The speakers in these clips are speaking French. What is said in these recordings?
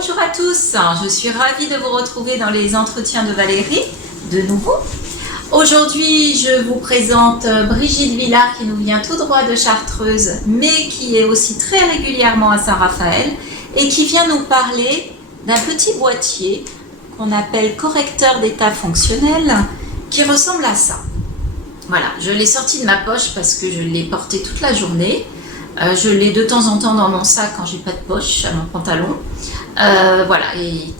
Bonjour à tous, je suis ravie de vous retrouver dans les entretiens de Valérie, de nouveau. Aujourd'hui, je vous présente Brigitte Villard qui nous vient tout droit de Chartreuse, mais qui est aussi très régulièrement à Saint-Raphaël et qui vient nous parler d'un petit boîtier qu'on appelle correcteur d'état fonctionnel qui ressemble à ça. Voilà, je l'ai sorti de ma poche parce que je l'ai porté toute la journée. Je l'ai de temps en temps dans mon sac quand j'ai pas de poche à mon pantalon. Voilà, et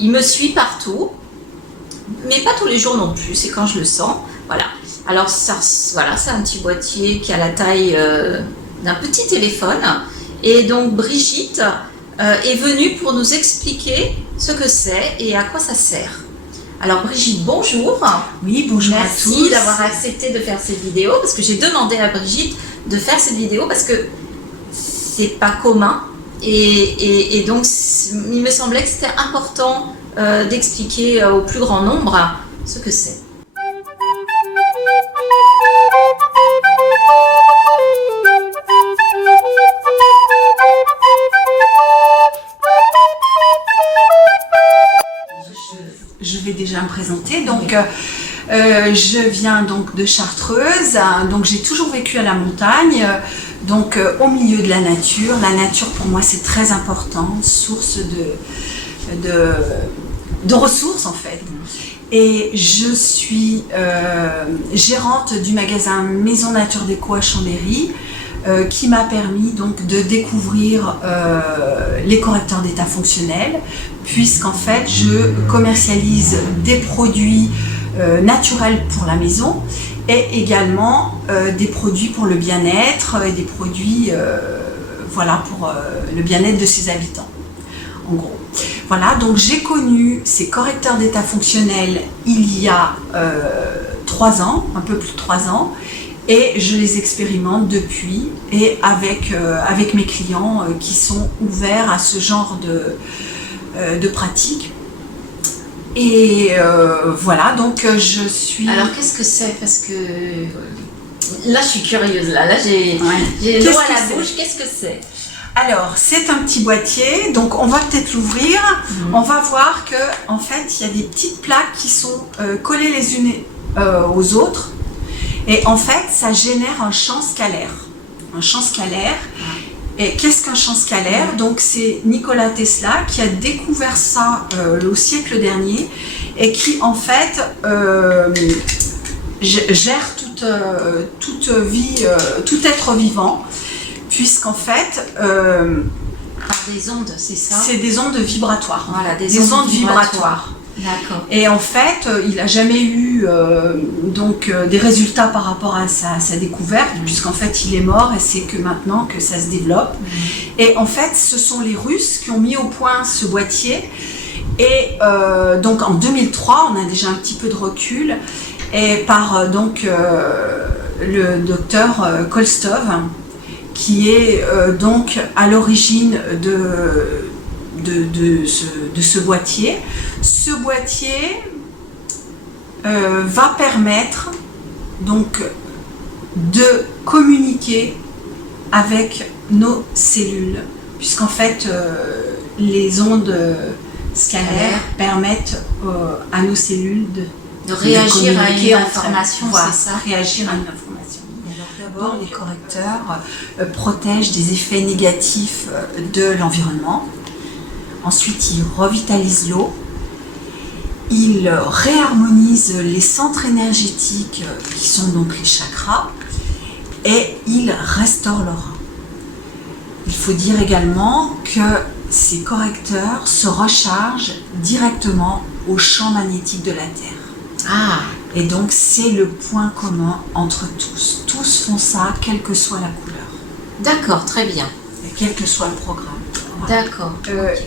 il me suit partout, mais pas tous les jours non plus, c'est quand je le sens. Voilà. Alors voilà, c'est un petit boîtier qui a la taille d'un petit téléphone. Et donc Brigitte est venue pour nous expliquer ce que c'est et à quoi ça sert. Alors Brigitte, bonjour. Oui, bonjour à tous. Merci d'avoir accepté de faire cette vidéo, parce que j'ai demandé à Brigitte de faire cette vidéo parce que c'est pas commun et donc il me semblait que c'était important d'expliquer au plus grand nombre ce que c'est. Je vais déjà me présenter. Donc, je viens donc de Chartreuse. Donc, j'ai toujours vécu à la montagne, donc au milieu de la nature. La nature, pour moi, c'est très important, source de ressources en fait. Et je suis gérante du magasin Maison Nature Déco à Chambéry, qui m'a permis donc de découvrir les correcteurs d'état fonctionnel, puisqu'en fait je commercialise des produits naturels pour la maison et également des produits pour le bien-être et des produits voilà, pour le bien-être de ses habitants, en gros. Voilà, donc j'ai connu ces correcteurs d'état fonctionnel il y a 3 ans, un peu plus de 3 ans, et je les expérimente depuis et avec mes clients qui sont ouverts à ce genre de pratiques. Et voilà, donc je suis... Alors qu'est-ce que c'est? Parce que là je suis curieuse, là j'ai l'eau à la bouche, qu'est-ce que c'est? Alors, c'est un petit boîtier, donc on va peut-être l'ouvrir. On va voir que en fait, il y a des petites plaques qui sont collées les unes aux autres. Et en fait, ça génère un champ scalaire. Un champ scalaire. Et qu'est-ce qu'un champ scalaire? Donc, c'est Nikola Tesla qui a découvert ça au siècle dernier et qui, en fait, gère toute vie, tout être vivant. Puisqu'en fait, par des ondes, c'est ça? C'est des ondes vibratoires. Voilà, des ondes vibratoires. D'accord. Et en fait, il n'a jamais eu des résultats par rapport à sa découverte, puisqu'en fait, il est mort et c'est que maintenant que ça se développe. Et en fait, ce sont les Russes qui ont mis au point ce boîtier. Et donc en 2003, on a déjà un petit peu de recul, et par le docteur Kolstov, qui est donc à l'origine de ce boîtier. Ce boîtier va permettre donc de communiquer avec nos cellules, puisqu'en fait les ondes scalaires permettent à nos cellules de réagir à une information, voilà, c'est ça? Réagir à une information. D'abord, les correcteurs protègent des effets négatifs de l'environnement. Ensuite, ils revitalisent l'eau. Ils réharmonisent les centres énergétiques qui sont donc les chakras. Et ils restaurent l'aura. Il faut dire également que ces correcteurs se rechargent directement au champ magnétique de la Terre. Ah. Et donc, c'est le point commun entre tous. Tous font ça, quelle que soit la couleur. D'accord, très bien. Et quel que soit le programme. Voilà. D'accord.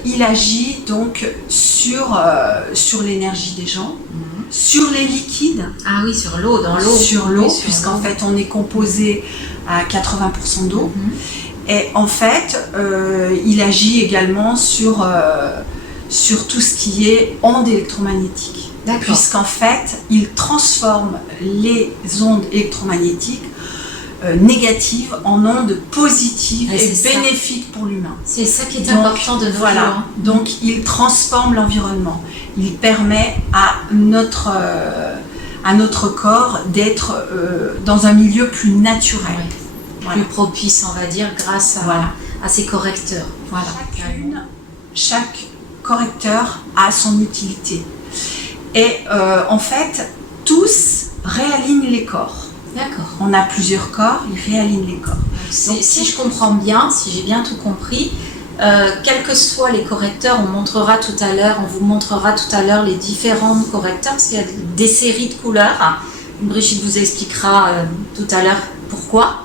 Il agit donc sur l'énergie des gens, sur les liquides. Ah oui, sur l'eau, dans l'eau. Sur l'eau, oui, puisqu'en fait, on est composé à 80% d'eau. Et en fait, il agit également sur tout ce qui est ondes électromagnétiques. Puisqu'en fait, il transforme les ondes électromagnétiques négatives en ondes positives et c'est bénéfiques pour l'humain. C'est ça qui est Donc, important de nos voilà. jours. Donc il transforme l'environnement. Il permet à notre corps d'être dans un milieu plus naturel. Ouais. Voilà. Plus propice, on va dire, grâce à ces correcteurs. Voilà. Chaque correcteur a son utilité. Et en fait, tous réalignent les corps. D'accord. On a plusieurs corps, ils réalignent les corps. Donc, si je comprends bien, si j'ai bien tout compris, quels que soient les correcteurs, on vous montrera tout à l'heure les différents correcteurs, parce qu'il y a des séries de couleurs. Brigitte vous expliquera tout à l'heure pourquoi.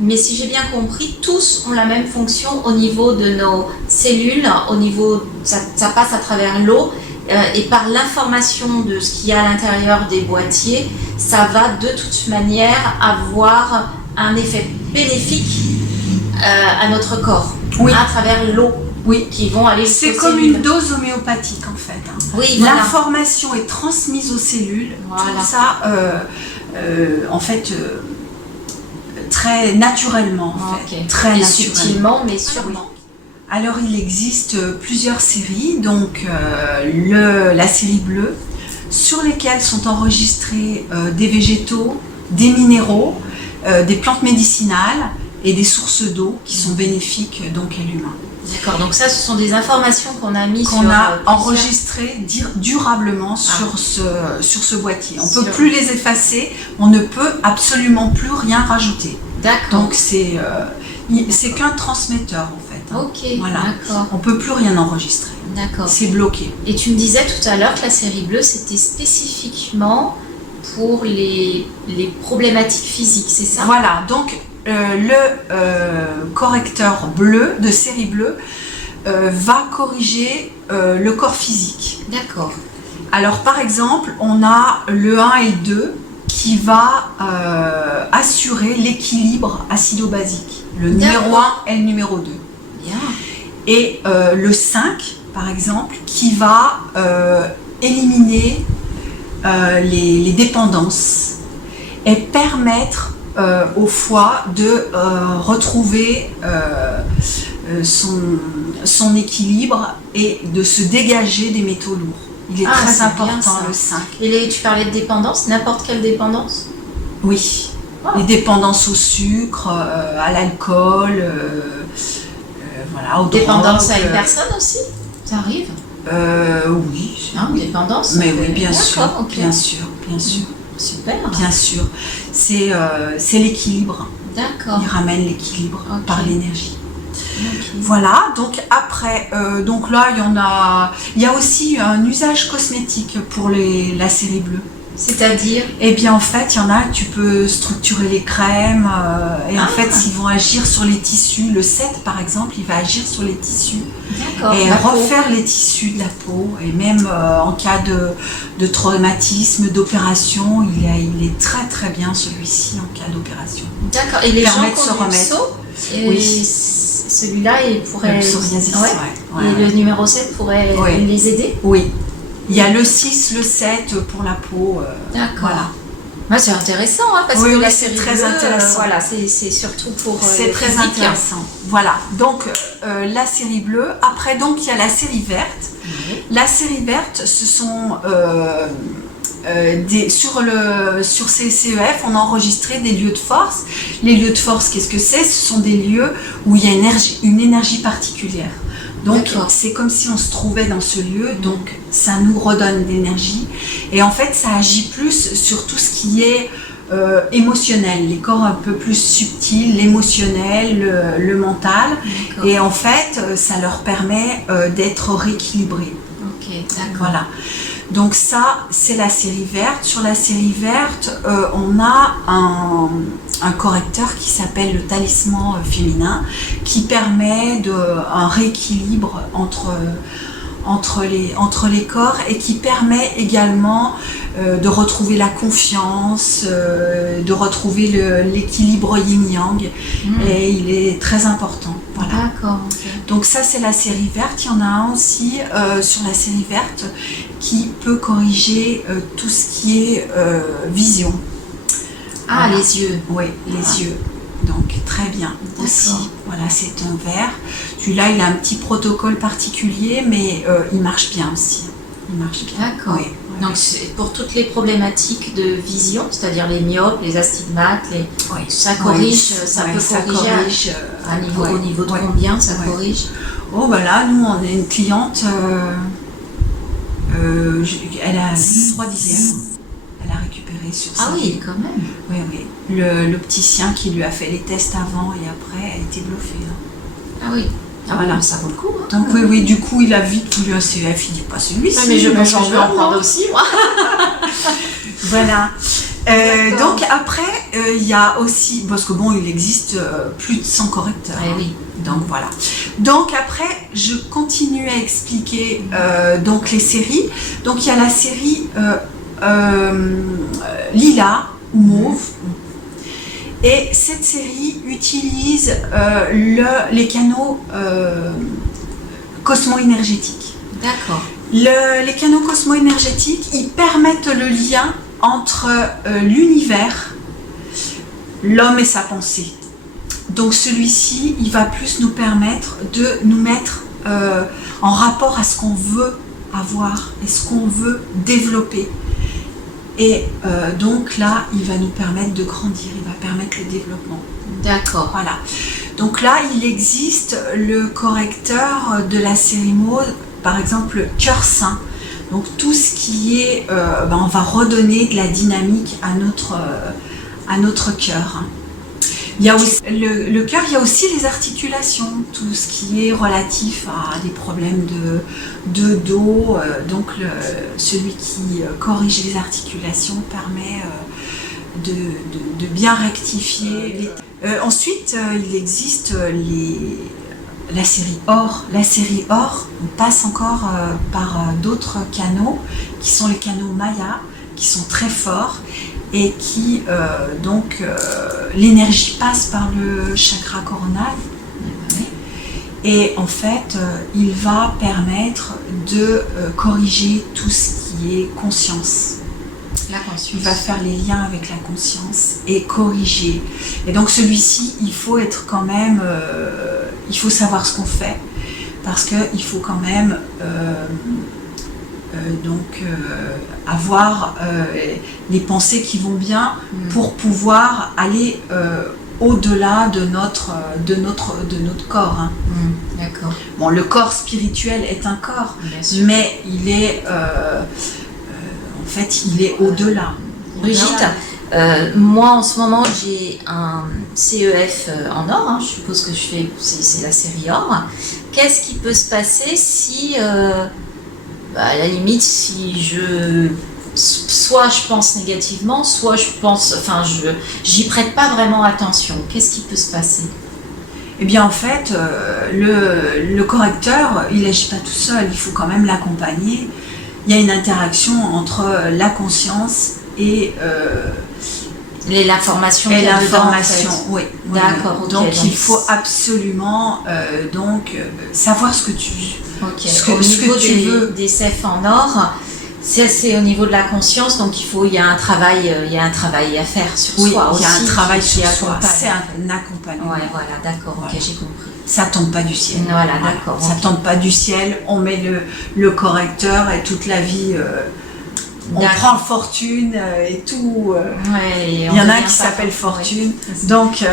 Mais si j'ai bien compris, tous ont la même fonction au niveau de nos cellules, ça passe à travers l'eau, et par l'information de ce qu'il y a à l'intérieur des boîtiers, ça va de toute manière avoir un effet bénéfique à notre corps, à travers l'eau, qui vont aller c'est jusqu'aux comme cellules. une dose homéopathique en fait. Oui, L'information est transmise aux cellules, tout ça en fait très naturellement, très et naturellement. subtilement, mais sûrement. Alors il existe plusieurs séries, donc la série bleue, sur lesquelles sont enregistrés des végétaux, des minéraux, des plantes médicinales et des sources d'eau qui sont bénéfiques donc à l'humain. D'accord, donc ça ce sont des informations qu'on a mis enregistrées durablement sur ce boîtier. On ne peut plus les effacer, on ne peut absolument plus rien rajouter. D'accord. Donc c'est qu'un transmetteur en fait. Ok, voilà. D'accord. On ne peut plus rien enregistrer. D'accord. C'est bloqué. Et tu me disais tout à l'heure que la série bleue c'était spécifiquement pour les problématiques physiques, c'est ça? Voilà, donc le correcteur bleu, de série bleue, va corriger le corps physique. D'accord. Alors par exemple, on a le 1 et le 2 qui va assurer l'équilibre acido-basique. Le numéro 1 et le numéro 2. Bien. Et le 5, par exemple, qui va éliminer les dépendances et permettre au foie de retrouver son équilibre et de se dégager des métaux lourds. Il est très important, le 5. Et tu parlais de dépendance, n'importe quelle dépendance? Oui, les dépendances au sucre, à l'alcool, voilà, aux drogues. Dépendance à une personne aussi? Ça arrive? Oui. Dépendance? Mais oui, bien sûr, okay. bien sûr, bien sûr. Super. Bien sûr. C'est l'équilibre. D'accord. Il ramène l'équilibre par l'énergie. Okay. Voilà, donc après, donc là, il y a aussi un usage cosmétique pour la série bleue. C'est-à-dire? Eh bien, en fait, il y en a, tu peux structurer les crèmes, et en fait, ils vont agir sur les tissus. Le 7, par exemple, il va agir sur les tissus. D'accord. Et refaire les tissus de la peau. Et même en cas de traumatisme, d'opération, il est très très bien celui-ci en cas d'opération. D'accord. Et les gens de se remettre. Oui. Celui-là, il pourrait. Le psoriasis, et le numéro 7 pourrait les aider? Oui. Il y a le 6, le 7 pour la peau. D'accord. Voilà. C'est intéressant, parce que la série très bleue, intéressant. Voilà, c'est surtout pour. C'est très intéressant. Voilà. Donc la série bleue. Après, donc il y a la série verte. La série verte, ce sont sur ces CEF, on a enregistré des lieux de force. Les lieux de force, qu'est-ce que c'est? Ce sont des lieux où il y a une énergie particulière. Donc c'est comme si on se trouvait dans ce lieu, donc ça nous redonne de l'énergie. Et en fait, ça agit plus sur tout ce qui est émotionnel, les corps un peu plus subtils, l'émotionnel, le mental. Et en fait, ça leur permet d'être rééquilibrés. Ok, d'accord. Voilà. Donc ça, c'est la série verte. Sur la série verte, on a un correcteur qui s'appelle le talisman féminin, qui permet un rééquilibre entre les corps et qui permet également de retrouver la confiance, de retrouver l'équilibre yin-yang. Et il est très important. Voilà. D'accord. Okay. Donc ça, c'est la série verte. Il y en a un aussi sur la série verte qui peut corriger tout ce qui est vision. Ah, voilà. Les yeux. Oui, les yeux. Donc très bien aussi. Voilà, c'est un verre. Celui-là, il a un petit protocole particulier, mais il marche bien aussi. Il marche bien. D'accord. Oui. Donc c'est pour toutes les problématiques de vision, c'est-à-dire les myopes, les astigmates, ça corrige, ça peut corriger au niveau de combien ça corrige? Oh bah là, nous on a une cliente, elle a 3 dixièmes. Elle a récupéré sur ça. Ah oui, quand même. Oui, oui. L'opticien qui lui a fait les tests avant et après, elle était bluffée. Hein. Ah oui. Ah voilà. Ça vaut le coup. Hein. Donc oui, du coup, il a vite voulu un CEF. Il dit pas celui-ci. Mais je pense que je vais en prendre aussi, moi. Voilà. Donc après, il y a aussi, parce que bon, il existe plus de 100 correcteurs. Oui. Donc voilà. Donc après, je continue à expliquer donc les séries. Donc il y a la série Lila ou Mauve. Et cette série utilise les canaux cosmo-énergétiques. D'accord. Les canaux cosmo-énergétiques, ils permettent le lien entre l'univers, l'homme et sa pensée. Donc celui-ci, il va plus nous permettre de nous mettre en rapport à ce qu'on veut avoir et ce qu'on veut développer. Et donc là, il va nous permettre de grandir, il va permettre le développement. D'accord. Voilà. Donc là, il existe le correcteur de la série Mauve, par exemple, le cœur sain. Donc tout ce qui est, on va redonner de la dynamique à notre cœur. Il y a aussi le cœur, il y a aussi les articulations, tout ce qui est relatif à des problèmes de dos. Donc celui qui corrige les articulations permet de bien rectifier. Ensuite, il existe la série Or. La série Or, on passe encore par d'autres canaux qui sont les canaux Maya, qui sont très forts et qui l'énergie passe par le chakra coronal et en fait il va permettre de corriger tout ce qui est conscience. La conscience. Il va faire les liens avec la conscience et corriger. Et donc celui-ci, il faut être quand même, il faut savoir ce qu'on fait parce qu'il faut quand même avoir les pensées qui vont bien pour pouvoir aller au-delà de notre corps. Hein. D'accord. Bon, le corps spirituel est un corps, mais il est en fait, il est au-delà. Brigitte, moi en ce moment j'ai un CEF en or, hein, je suppose que c'est la série or. Qu'est-ce qui peut se passer si, à la limite, si soit je pense négativement, soit j'y prête pas vraiment attention. Qu'est-ce qui peut se passer? Eh bien en fait, le correcteur, il n'agit pas tout seul, il faut quand même l'accompagner. Il y a une interaction entre la conscience et l'information. Et l'information, oui. D'accord. Okay, donc il faut absolument savoir ce que tu veux. Okay. Ce que tu veux. Des CEF en or, c'est au niveau de la conscience, donc il y a un travail à faire sur soi aussi. Il y a un travail sur soi. C'est un accompagnement. Ouais, voilà, d'accord. Voilà. Ok, j'ai compris. Ça tombe pas du ciel. Voilà, d'accord. Ça tombe pas du ciel. On met le correcteur et toute la vie. On prend Fortune et tout. Il y en a un qui s'appelle Fortune. Donc,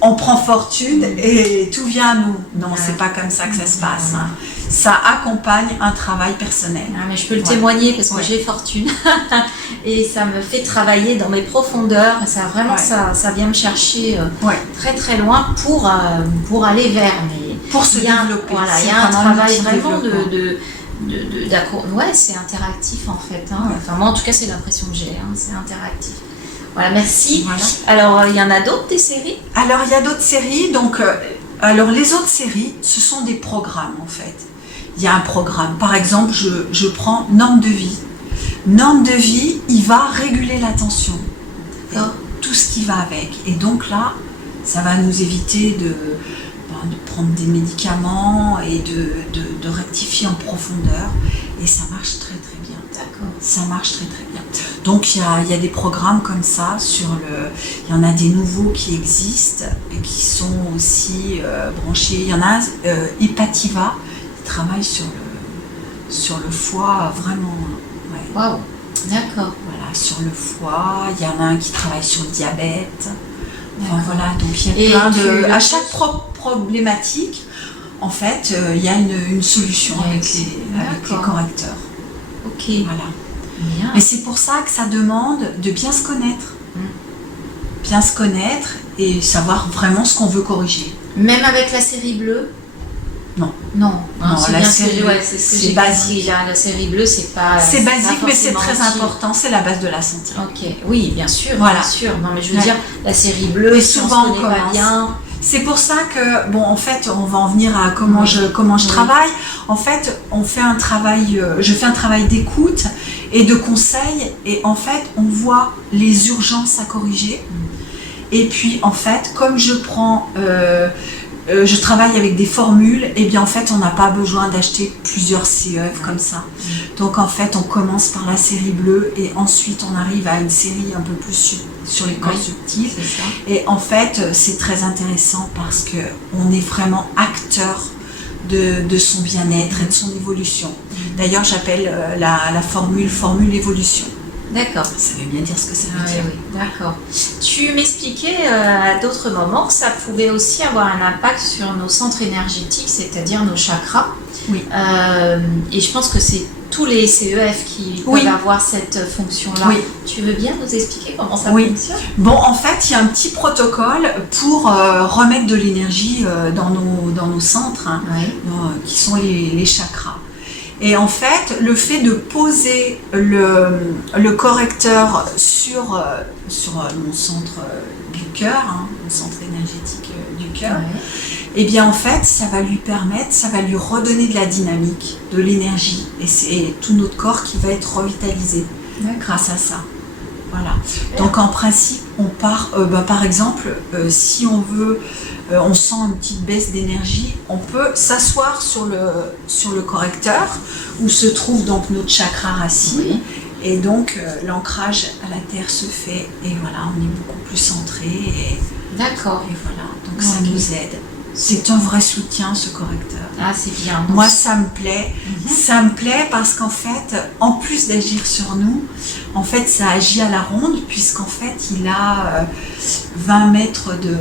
on prend Fortune et tout vient à nous. Non, c'est pas comme ça que ça se passe. Hein. Ça accompagne un travail personnel. Mais je peux le témoigner parce que j'ai Fortune. Et ça me fait travailler dans mes profondeurs. Ça, vraiment, ça vient me chercher très très loin pour aller vers. Pour se développer. Voilà, il y a un travail vraiment c'est interactif en fait. Hein. Enfin, moi en tout cas c'est l'impression que j'ai, hein. C'est interactif. Voilà, merci. Voilà. Alors il y en a d'autres des séries? Alors il y a d'autres séries, donc alors les autres séries, ce sont des programmes en fait. Il y a un programme, par exemple je prends Norme de vie. Norme de vie, il va réguler la tension. Tout ce qui va avec. Et donc là, ça va nous éviter de prendre des médicaments et de rectifier en profondeur. Et ça marche très très bien. D'accord. Ça marche très très bien. Donc il y a des programmes comme ça, il y en a des nouveaux qui existent et qui sont aussi branchés. Il y en a un, Hepativa, qui travaille sur le foie vraiment. Ouais. Waouh, d'accord. Voilà, sur le foie. Il y en a un qui travaille sur le diabète. Enfin, D'accord. voilà, donc il y a plein de. À chaque problématique, en fait, il y a une solution avec les correcteurs. Ok. Voilà. Bien. Mais c'est pour ça que ça demande de bien se connaître. Bien se connaître et savoir vraiment ce qu'on veut corriger. Même avec la série bleue? Non. Non, c'est la bien série, c'est ce que c'est j'ai basique. compris. La série bleue, c'est pas. C'est basique, mais c'est forcément très utile. important. C'est la base de la santé. Ok, oui, bien sûr, Voilà. bien sûr. Non, mais je veux Ouais. dire, la série bleue, Et si souvent, on on se connaît pas commence. bien. C'est pour ça que, bon, en fait, on va en venir à comment je Oui. travaille. En fait, je fais un travail d'écoute et de conseil. Et en fait, on voit les urgences à corriger. Et puis, en fait, comme je travaille avec des formules, et bien en fait, on n'a pas besoin d'acheter plusieurs CEF comme ça. Donc, en fait, on commence par la série bleue et ensuite, on arrive à une série un peu plus sur les corps subtils. C'est ça. Et en fait, c'est très intéressant parce qu'on est vraiment acteur de son bien-être et de son évolution. D'ailleurs, j'appelle la formule évolution. D'accord. Ça veut bien dire ce que ça veut Oui, dire. oui, d'accord. Tu m'expliquais à d'autres moments que ça pouvait aussi avoir un impact sur nos centres énergétiques, c'est-à-dire nos chakras. Oui. Et je pense que c'est tous les CEF qui Oui. peuvent avoir cette fonction-là. Oui. Tu veux bien nous expliquer comment ça Oui. fonctionne? Bon, en fait, il y a un petit protocole pour remettre de l'énergie dans nos centres, hein, Oui. qui sont les chakras. Et en fait, le fait de poser le correcteur sur mon centre du cœur, hein, mon centre énergétique du cœur, et bien en fait, ça va lui redonner de la dynamique, de l'énergie, et c'est tout notre corps qui va être revitalisé grâce à ça. Voilà. Donc en principe, on part, par exemple, si on veut, on sent une petite baisse d'énergie, on peut s'asseoir sur le correcteur où se trouve donc notre chakra racine. Oui. Et donc l'ancrage à la terre se fait et voilà, on est beaucoup plus centré D'accord. et voilà, donc ça nous aide. C'est un vrai soutien, ce correcteur. Ah, c'est bien. Moi, ça me plaît. Ça me plaît parce qu'en fait, en plus d'agir sur nous, en fait, ça agit à la ronde puisqu'en fait, il a 20 mètres de...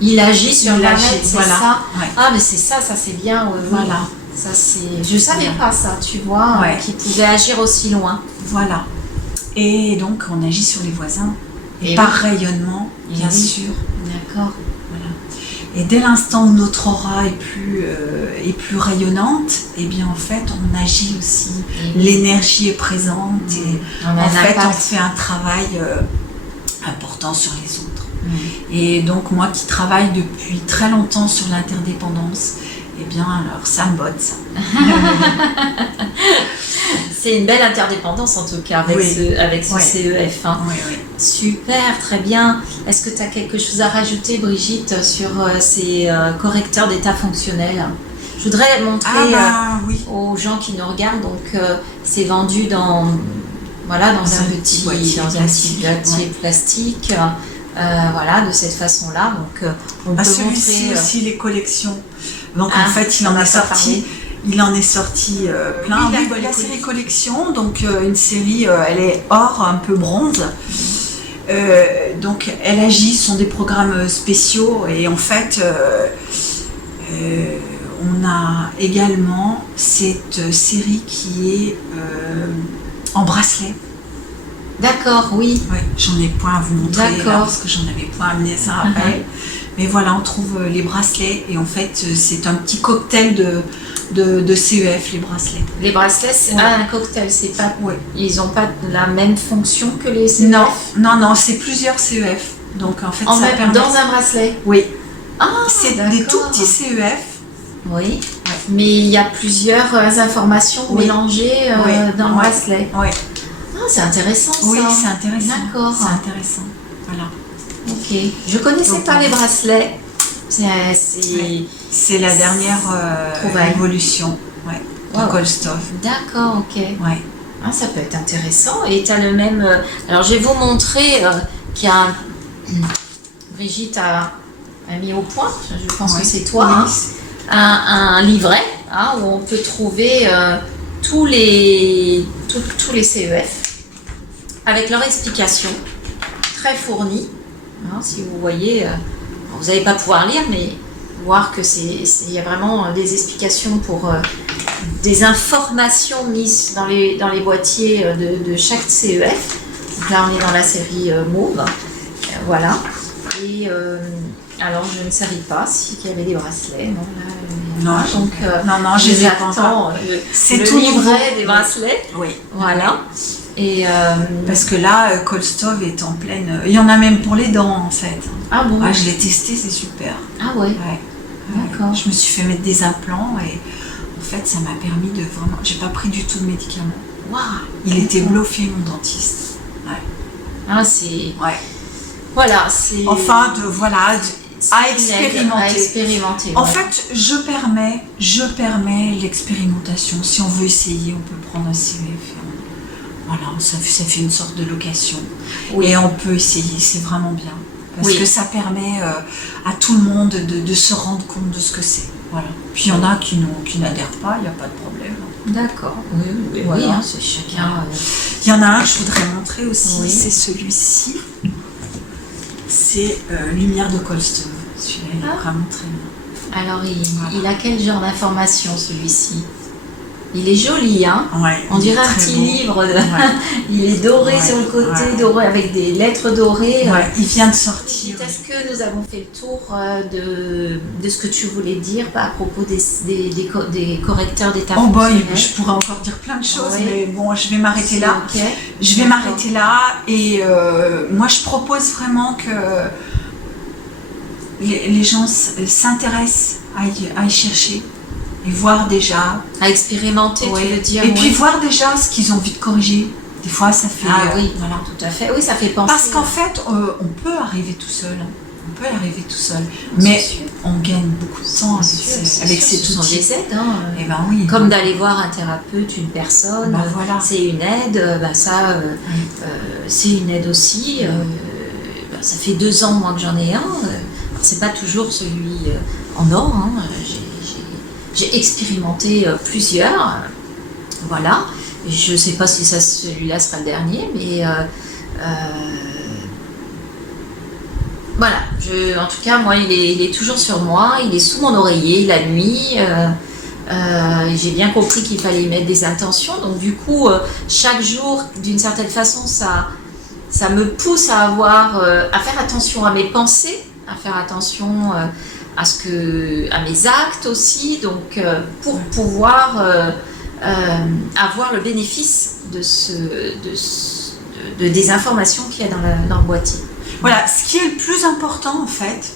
Il agit sur Il la agit, planète, c'est voilà. ça? Ouais. Ah, mais c'est ça c'est bien. Oui. Voilà. Ça, c'est... Je savais Voilà. pas ça, tu vois, Ouais. qu'il pouvait agir aussi loin. Voilà. Et donc, on agit sur les voisins. Et par oui. rayonnement, bien oui. sûr. D'accord. Voilà. Et dès l'instant où notre aura est plus rayonnante, eh bien en fait on agit aussi. L'énergie est présente et On a en un fait on impact. fait un travail important sur les autres. Et donc moi qui travaille depuis très longtemps sur l'interdépendance, eh bien alors ça me botte ça. C'est une belle interdépendance en tout cas avec Oui. ce Ouais. CEF. Hein. Oui, oui. Super, très bien. Est-ce que tu as quelque chose à rajouter, Brigitte, sur ces correcteurs d'état fonctionnel? Je voudrais montrer Oui. aux gens qui nous regardent. Donc, c'est vendu dans un petit boîtier plastique. Voilà, de cette façon-là. Donc, on peut Celui-ci montrer. aussi les collections. Donc en fait il en est sorti. Il en est sorti plein. Oui, La série collection, donc une série, elle est or, un peu bronze. Donc elle agit, ce sont des programmes spéciaux et en fait on a également cette série qui est en bracelet. D'accord, oui. Ouais, j'en ai point à vous montrer là, D'accord. parce que j'en avais point amené ça après. Mais voilà, on trouve les bracelets et en fait c'est un petit cocktail de CEF, les bracelets. Les bracelets, c'est un cocktail. C'est pas. Ouais. Ils n'ont pas la même fonction que les CEF. Non, c'est plusieurs CEF. Donc en fait, ça permet... Dans un bracelet. Oui. Ah, C'est d'accord. des tout petits CEF. Oui. Mais il y a plusieurs informations mélangées dans le bracelet. Oui. Ah, c'est intéressant ça. Oui, c'est intéressant. D'accord. C'est intéressant. Voilà. Ok. Je connaissais pas les bracelets. C'est la dernière évolution de Wow. Kolstov. D'accord, ok. Ouais. Ah, ça peut être intéressant. Et tu as le même. Alors, je vais vous montrer qu'il y a Brigitte a mis au point, je pense que c'est toi, un livret où on peut trouver tous les CEF avec leur explication très fournie. Si vous voyez, vous n'allez pas pouvoir lire, mais voir que il y a vraiment des explications pour des informations mises dans les boîtiers de chaque CEF. Donc là, on est dans la série mauve. Voilà. Et alors, je ne savais pas qu'il y avait des bracelets. Non, je les attends. C'est le livret des bracelets. Oui. Voilà. Et parce que là, Kolstov est en pleine. Il y en a même pour les dents, en fait. Ah bon? Je l'ai testé, c'est super. Ah ouais. D'accord. Je me suis fait mettre des implants et en fait, ça m'a permis de vraiment. J'ai pas pris du tout de médicaments. Waouh. Il était bluffé, mon dentiste. Ah, c'est. Ouais. Voilà, c'est. Enfin, à expérimenter. En fait, je permets l'expérimentation. Si on veut essayer, on peut prendre un CEF. Voilà, ça fait une sorte de location. Oui. Et on peut essayer, c'est vraiment bien. Parce que ça permet à tout le monde de se rendre compte de ce que c'est. Voilà. Puis il y en a qui n'adhèrent pas, il n'y a pas de problème. D'accord. Oui, voilà. C'est chacun. Il y en a un que je voudrais montrer aussi, c'est celui-ci. C'est Lumière de Kolstov. Celui-là, il est vraiment très bien. Alors, il a quel genre d'information, celui-ci? Il est joli, hein? Ouais, on dirait un petit livre. Il est doré sur le côté, doré avec des lettres dorées. Il vient de sortir. Est-ce que nous avons fait le tour de ce que tu voulais dire à propos des correcteurs d'état fonctionnel? Je pourrais encore dire plein de choses, mais bon, je vais m'arrêter là. Je vais m'arrêter là et moi, je propose vraiment que les gens s'intéressent à y chercher. Et voir déjà. À expérimenter, tu veux dire. Et puis voir déjà ce qu'ils ont envie de corriger. Des fois, ça fait. Oui, voilà, tout à fait. Oui, ça fait penser. Parce qu'en fait, on peut arriver tout seul. Mais on gagne beaucoup de temps avec ces outils. Ce sont des aides. Et ben oui. Comme d'aller voir un thérapeute, une personne. C'est une aide. C'est une aide aussi. Ça fait 2 ans, moi, que j'en ai un. C'est pas toujours celui en or. J'ai expérimenté plusieurs, voilà. Je ne sais pas si celui-là sera le dernier, mais voilà. En tout cas, moi, il est toujours sur moi, il est sous mon oreiller la nuit. J'ai bien compris qu'il fallait y mettre des intentions, donc du coup, chaque jour, d'une certaine façon, ça me pousse à faire attention à mes pensées, à faire attention à mes actes aussi, donc pour pouvoir avoir le bénéfice des informations qu'il y a dans le boîtier. Voilà, ce qui est le plus important en fait,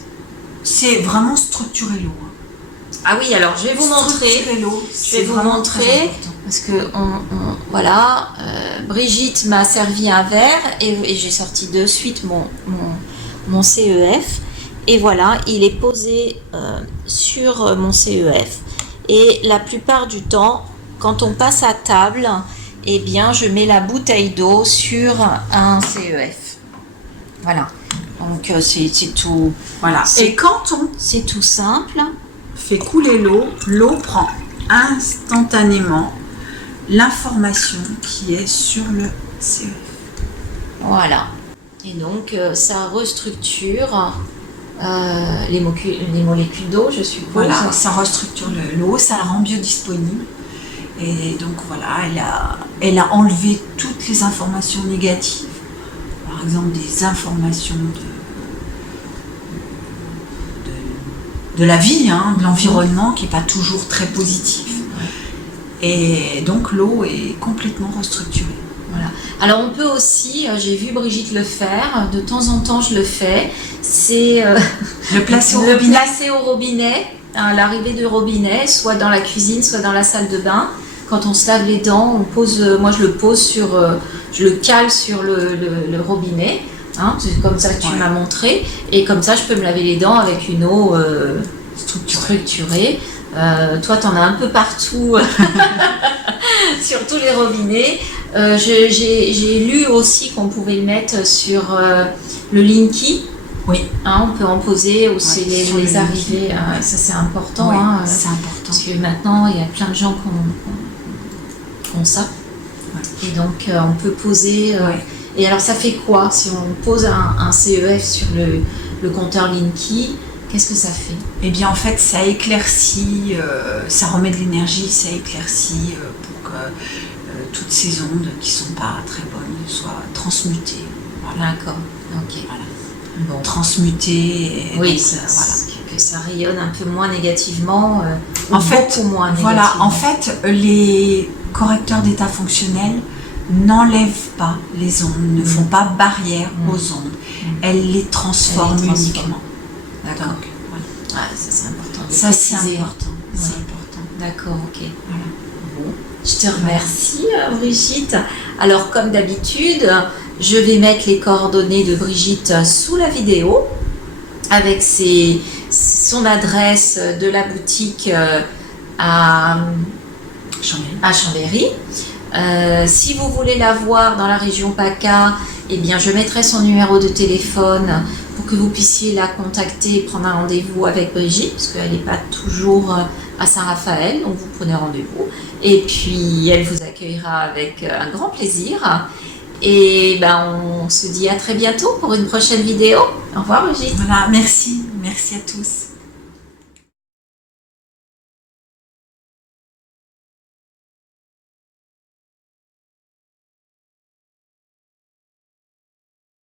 c'est vraiment structurer l'eau. Ah oui, alors je vais vous montrer. Parce que voilà, Brigitte m'a servi un verre et j'ai sorti de suite mon CEF. Et voilà, il est posé sur mon CEF. Et la plupart du temps, quand on passe à table, eh bien, je mets la bouteille d'eau sur un CEF. Voilà. Donc, c'est tout. Voilà. Et quand c'est tout simple. Fait couler l'eau prend instantanément l'information qui est sur le CEF. Voilà. Et donc, ça restructure les molécules d'eau, je suppose. Voilà, ça restructure l'eau, ça la rend biodisponible. Et donc voilà, elle a enlevé toutes les informations négatives. Par exemple, des informations de la vie, de l'environnement, qui n'est pas toujours très positif. Et donc l'eau est complètement restructurée. Voilà. Alors on peut aussi, j'ai vu Brigitte le faire, de temps en temps je le fais, c'est le placer au robinet, à l'arrivée du robinet, soit dans la cuisine, soit dans la salle de bain. Quand on se lave les dents, moi je le cale sur le robinet, c'est comme ça que tu m'as montré, et comme ça je peux me laver les dents avec une eau structurée. Toi, tu en as un peu partout sur tous les robinets. J'ai lu aussi qu'on pouvait le mettre sur le Linky. Oui. Hein, on peut en poser aussi Ouais, sur les le arrivées. Linky. Ça c'est important. Oui, Hein, c'est important. parce que maintenant il y a plein de gens qui ont ça. Ouais. Et donc on peut poser. Et alors ça fait quoi si on pose un CEF sur le compteur Linky? Qu'est-ce que ça fait? Eh bien en fait ça éclaircit, ça remet de l'énergie, ça éclaircit pour que toutes ces ondes qui sont pas très bonnes soient transmutées. Voilà. D'accord, ok. Voilà. Bon. Transmutées. Oui, que ça rayonne un peu moins négativement. En fait, moins négativement. voilà, en fait, les correcteurs d'état fonctionnel n'enlèvent pas les ondes, ne font pas barrière aux ondes. Elles les transforment uniquement. D'accord. Donc, voilà. Ah, ça c'est important. Ça c'est important. Ouais. C'est important. D'accord, ok. Voilà. Bon. Je te remercie, Brigitte. Alors, comme d'habitude, je vais mettre les coordonnées de Brigitte sous la vidéo avec son adresse de la boutique à Chambéry. Si vous voulez la voir dans la région PACA, eh bien, je mettrai son numéro de téléphone pour que vous puissiez la contacter et prendre un rendez-vous avec Brigitte, parce qu'elle n'est pas toujours à Saint-Raphaël, donc vous prenez rendez-vous. Et puis, elle vous accueillera avec un grand plaisir. Et ben, on se dit à très bientôt pour une prochaine vidéo. Au revoir Brigitte. Voilà, merci. Merci à tous.